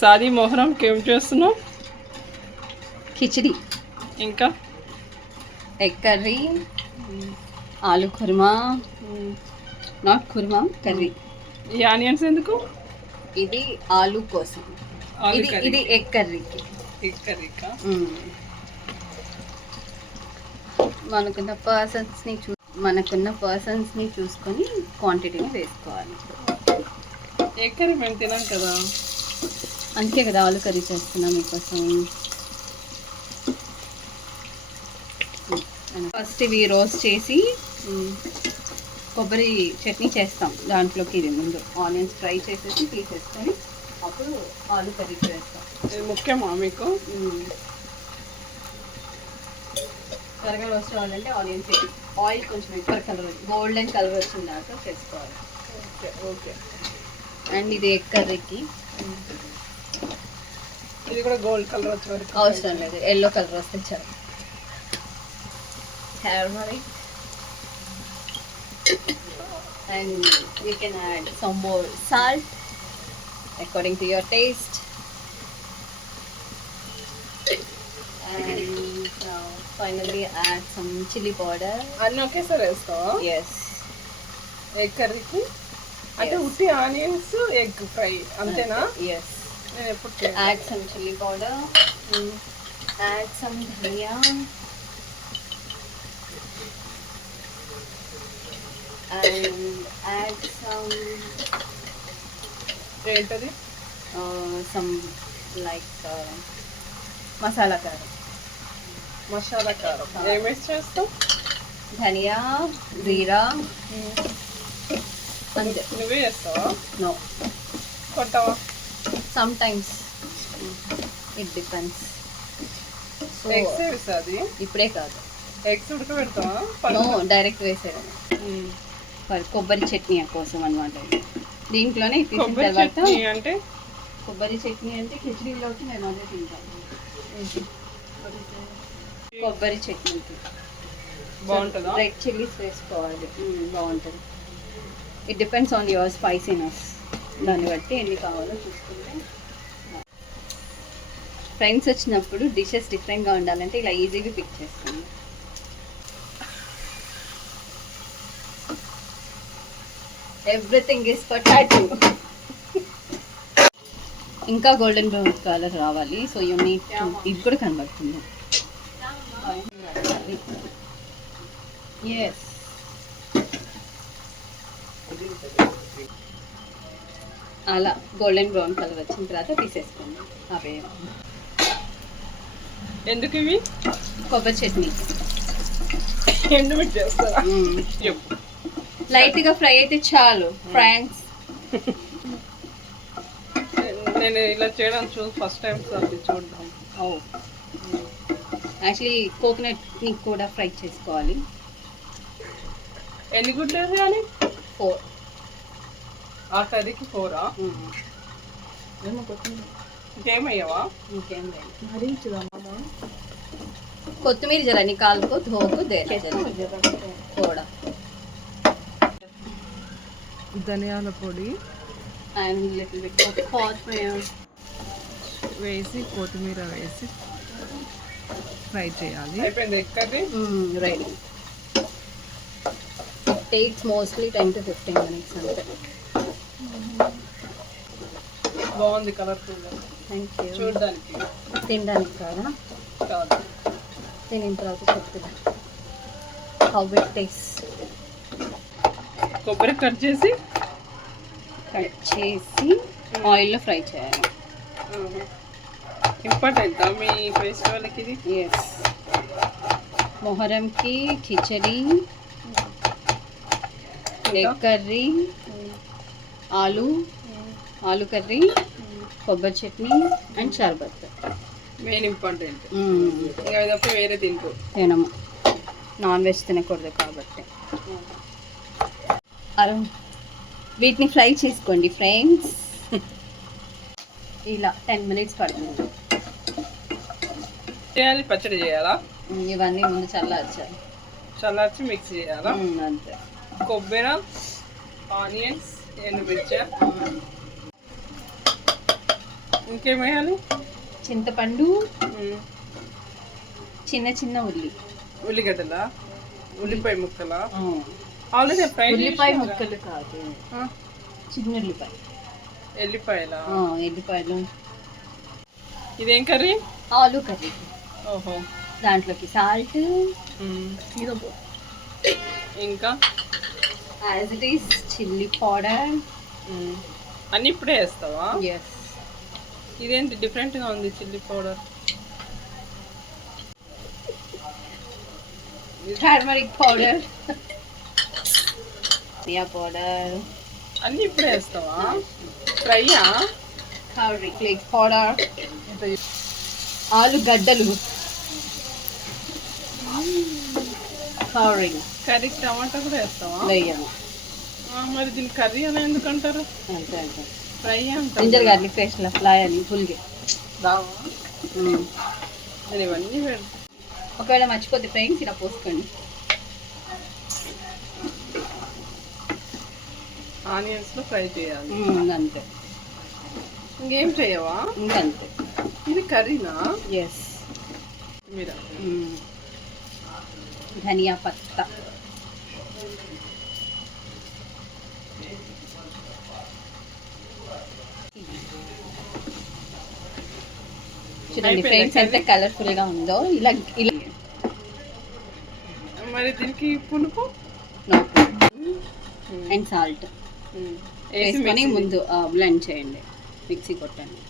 సాది మొహరంకి ఏం చేస్తున్నావు? ఖిచడి, ఇంకా ఎగ్ కర్రీ, ఆలు కుర్మా, నాట్ కుర్మా కర్రీ. ఈ ఆనియన్స్ ఎందుకు? ఇది ఆలు కోసం, ఇది ఎగ్ కర్రీకి. ఎగ్ కర్రీకా? మనకున్న పర్సన్స్ని చూసుకొని క్వాంటిటీని వేసుకోవాలి. ఎగ్ కర్రీ మేము తినాం కదా, అందుకే కదా ఆలు కర్రీ చేస్తున్నాం మీకోసం. ఫస్ట్ ఇవి రోస్ట్ చేసి కొబ్బరి చట్నీ చేస్తాం. దాంట్లోకి ఇది ముందు ఆనియన్స్ ఫ్రై చేసేసి తీసేసుకొని అప్పుడు ఆలు కర్రీ చేస్తాం. ఇది ముఖ్యమా మీకు? త్వరగా రోస్ట్ అవ్వాలంటే ఆనియన్స్ ఆయిల్ కొంచెం ఎక్కువ కలర్ గోల్డెన్ కలర్ వచ్చిన దాకా చేసుకోవాలి. Okay okay. అండ్ ఇది ఎగ్ కర్రీకి ఇది కూడా గోల్డ్ కలర్ వచ్చే వరకు అవసరం లేదు, ఎల్లో కలర్ వస్తే చాలు. Turmeric, and you can add some more salt according to your taste, and finally add some chili powder. అన్నీ ఒకేసారి వేస్తావా? Yes. ఎగ్ కర్రీకి అంటే ఉట్టి ఆనియన్స్ ఎగ్ ఫ్రై అంతేనా? Yes. నేను ఎప్పుడు Add some chili powder, add some dhania, and add ఏంటది? some like masala karam. Masala కారం ఏమేసి చేస్తావు? ధనియా, జీరా, అంతే. నువ్వే చేస్తావా? నో, కొట్టావా? sometimes it depends. So eggs వేస్తుంది ఇప్పుడే కాదు, ఎగ్స్ ఉడకబెడతావా? నో, డైరెక్ట్ వేసేయడం. కొబ్బరి చట్నీ కోసం అనమాట. దీంట్లోనే తీసిన తర్వాత అంటే కొబ్బరి చట్నీ అంటే కిచడీలోకి మేము అదే తింటాం. కొబ్బరి చట్నీకి బాగుంటుందా? రెడ్ చిల్లీస్ వేసుకోవాలి, బాగుంటుంది. It depends on your spiciness. దాన్ని బట్టి ఎన్ని కావాలో చూసుకుంటే. ఫ్రెండ్స్ వచ్చినప్పుడు డిషెస్ డిఫరెంట్గా ఉండాలంటే ఇలా ఈజీగా పిక్ చేసుకోండి. Everything is potato. ఇంకా గోల్డెన్ బ్రౌన్ కలర్ రావాలి. సో యూ నీడ్ టు, ఇది కూడా కనబడుతుంది. ఎస్, అలా గోల్డెన్ బ్రౌన్ కలర్ వచ్చిన తర్వాత తీసేసుకోండి. అవే ఎందుకు ఇవి? కొబ్బరి చట్నీ ఎండు చేస్తారా? లైట్గా ఫ్రై అయితే చాలు ఫ్రెండ్స్. నేను ఇలా చేయడం ఫస్ట్ టైం చూద్దాం. యాక్చువల్లీ కోకోనట్ని కూడా ఫ్రై చేసుకోవాలి. ఎన్ని గుడ్లు వేయాలి? 4. ఆ కర్రీకి 4ఆ? ఇంకేమయ్యావా? ఇంకేం లేదు. కొత్తిమీర జరా నికాల్కో ధోకు దే थोड़ा ధనియాల పొడి and little bit of coriander వేసి కొత్తిమీర వేసి ఫ్రై చేయాలి. అయిపోయింది egg curry ready. It takes mostly 10 to 15 minutes అంతే. బాగుంది కలర్ఫుల్గా. Thank you. చూడడానికి తినడానికి కాదా? కాదు, తినిన తర్వాత చెప్తున్నా హౌ ఇట్ టేస్ట్. కొబ్బరి కట్ చేసి ఆయిల్లో ఫ్రై చేయాలి. ఇంపార్టెంటా మీ ఫెస్టివల్కి ఇది? ఎస్, మొహరంకి ఖిచడి, ఎగ్ కర్రీ, ఆలు కర్రీ, కొబ్బరి chutney and sharbat main important. ఇంకా తప్ప వేరే తినము, నాన్ వెజ్ తినకూడదు కాబట్టి. వీటిని ఫ్రై చేసుకోండి ఫ్రెండ్స్. ఇలా 10 minutes పడుతుంది. చేయాలి, పచ్చడి చేయాలా? ఇవన్నీ ముందు చల్లార్చి మిక్స్ చేయాలా? అంతే. కొబ్బరి, ఆనియన్స్, ఎండుమిర్చి, ఇంకేమేయాలి? చింతపండు, చిన్న చిన్న ఉల్లిగడ్డలా, ఉల్లిపాయ ముక్కలా? Already fry. ఉల్లిపాయ ముక్కలు కాదు, చిన్న ఉల్లిపాయ. ఎల్లిపాయలా? ఎల్లిపాయలు. ఇదేం కర్రీ? ఆలు కర్రీ. ఓహో. దాంట్లోకి సాల్ట్, ఇంకా as it is chilli powder. అన్ని ఇప్పుడే వేస్తావా? ఎస్. ఇదేంటి డిఫరెంట్గా ఉంది చిల్లీ పౌడర్? టర్మరిక్ పౌడర్, ధనియా పౌడర్. అన్ని ఇప్పుడే వేస్తావా? ఫ్రైయా? కర్రీ ఫ్లేక్స్ పౌడర్, ఆలుగడ్డలు, కర్రీ టమాటా కూడా వేస్తావా? వేయము. మరి దీని కర్రీ అని ఎందుకు అంటారు? అంతే అంతే. ఫ్రై అంటారు. జింజర్ గార్లిక్ పేస్ట్ ఫ్రై అని ఫుల్గా. నేను ఇవన్నీ పెడతా. ఒకవేళ మర్చిపోతే ఫ్రెండ్స్ ఇలా పోసుకోండి. ఆనియన్స్లో ఫ్రై చేయాలి. అంతే. ఇంకేం చేయవా? ఇంకంతే. ఇది కర్రీనా? ఎస్. మీరా? ధనియా పత్తా, చూడండి ఫ్రెండ్స్ ఎంత కలర్ఫుల్ గా ఉందో. ఇలా ఇలా. మరి దీనికి పులుపు అండ్ సాల్ట్ వేసుకొని ముందు బ్లెండ్ చేయండి, మిక్సీ కొట్టండి.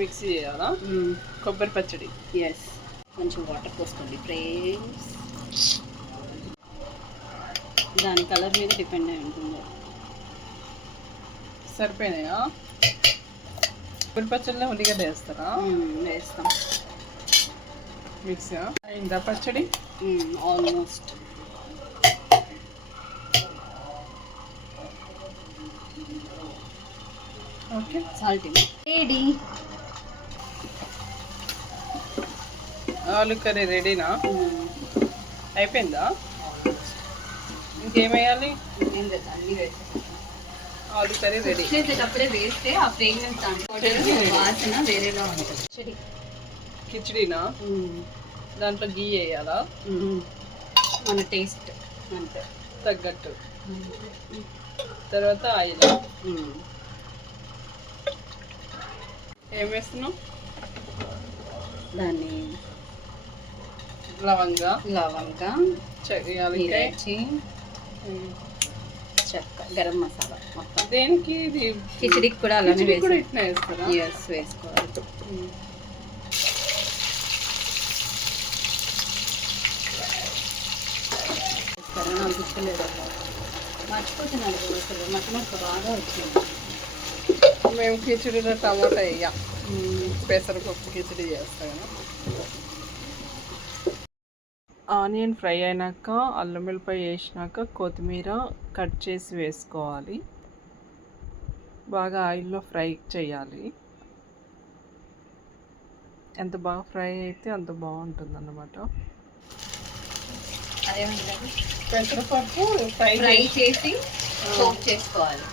మిక్సీ చేయాలా? కొబ్బరి పచ్చడి. ఎస్. కొంచెం వాటర్ పోసుకోండి ఫ్రెండ్స్. దాని కలర్ మీద డిపెండ్ అయి ఉంటుంది. సరిపోయినాయా? కొబ్బరి పచ్చడిలో ఉల్లిగడ్డ వేస్తారా? వేస్తాం. మిక్సీ అయిందా పచ్చడి? ఆల్మోస్ట్. ఓకే. Salt ready. ఆలు కర్రీ రెడీనా? అయిపోయిందా? ఇంకేమేయాలి? అన్నీ వేసేస్తాం. ఆలు కర్రీ రెడీ. చేసేటప్పుడే వేస్తే ఆ ఫ్రేగ్రెన్స్ దాంట్లో వాసన వేరేలా ఉంటుంది. కిచిడీనా? దాంట్లో గీ వేయాలా? మన టేస్ట్ అంతే తగ్గట్టు. తర్వాత ఆయిల్. ఏం వేస్తున్నావు? దాన్ని లవంగా, ఇలాచి, చెక్క, గరం మసాలా మొత్తం. దేనికి? ఇది కిచిడికి కూడా అలానే కూడా ఇట్లా వేస్తారా? ఎస్, వేసుకోవాలి. నాకు ఇష్టలేదు, మర్చిపోతున్నాను అసలు. మటన్ బాగా వచ్చింది. మేము కిచిడీలో టమాటా వేయ, పెసరపప్పు కిచిడి చేస్తాం కదా. ఆనియన్ ఫ్రై అయినాక అల్లం వెల్లిపాయ వేసినాక కొత్తిమీర కట్ చేసి వేసుకోవాలి. బాగా ఆయిల్లో ఫ్రై చేయాలి. ఎంత బాగా ఫ్రై అయితే అంత బాగుంటుంది అన్నమాట. అదేమంటారు? పెసరపప్పు ఫ్రై చేసి సోక్ చేసుకోవాలి.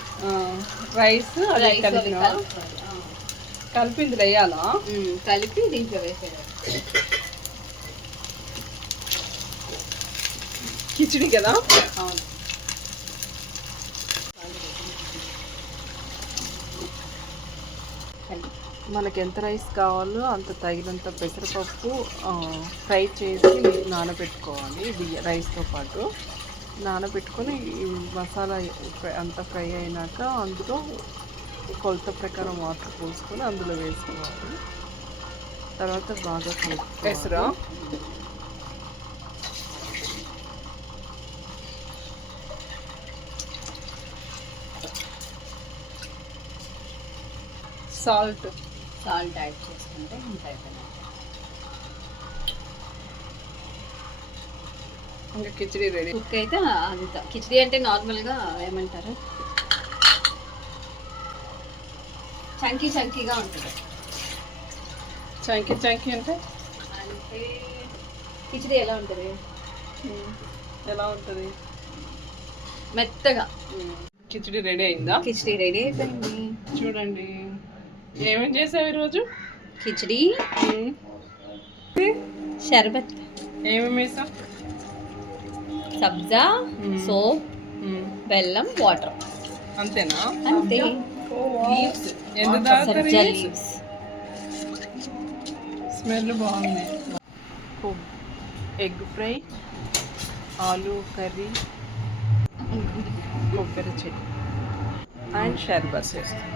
రైస్ అది కలిపి ఇందులో వేయాలా? కలిపి దీంట్లో వేసేయాలి. కిచిడి కదా? అవును. మనకి ఎంత రైస్ కావాలో అంత తగినంత పెసరపప్పు ఫ్రై చేసి నానబెట్టుకోవాలి. రైస్తో పాటు నానబెట్టుకొని మసాలా అంతా ఫ్రై అయినాక అందులో కొలత ప్రకారం వాటర్ పోసుకొని అందులో వేసుకోవాలి. తర్వాత బాగా పెసరా సాల్ట్ యాడ్ చేసుకుంటే ఇంకా ఇంకా కిచిడి రెడీ. కుక్ అయితే అంత. కిచిడి అంటే నార్మల్గా ఏమంటారు, చంకీగా ఉంటుంది. చంకీ అంటే కిచిడి ఎలా ఉంటుంది? మెత్తగా. కిచిడి రెడీ అయిందా? కిచిడి రెడీ అయిపోయింది. చూడండి ఏమేమి చేసావు ఈరోజు? కిచడీ, షర్బత్, ఏమేమి వేసావు? సబ్జా, సోప్, బెల్లం, వాటర్. అంతేనా? అంతే. ఎంత తాగుతారు? సబ్జా లీవ్స్. స్మెల్ బాగుంది. ఎగ్ ఫ్రై, ఆలూ కర్రీ, కొబ్బరి చట్నీ అండ్ షర్బత్ చేస్తాం.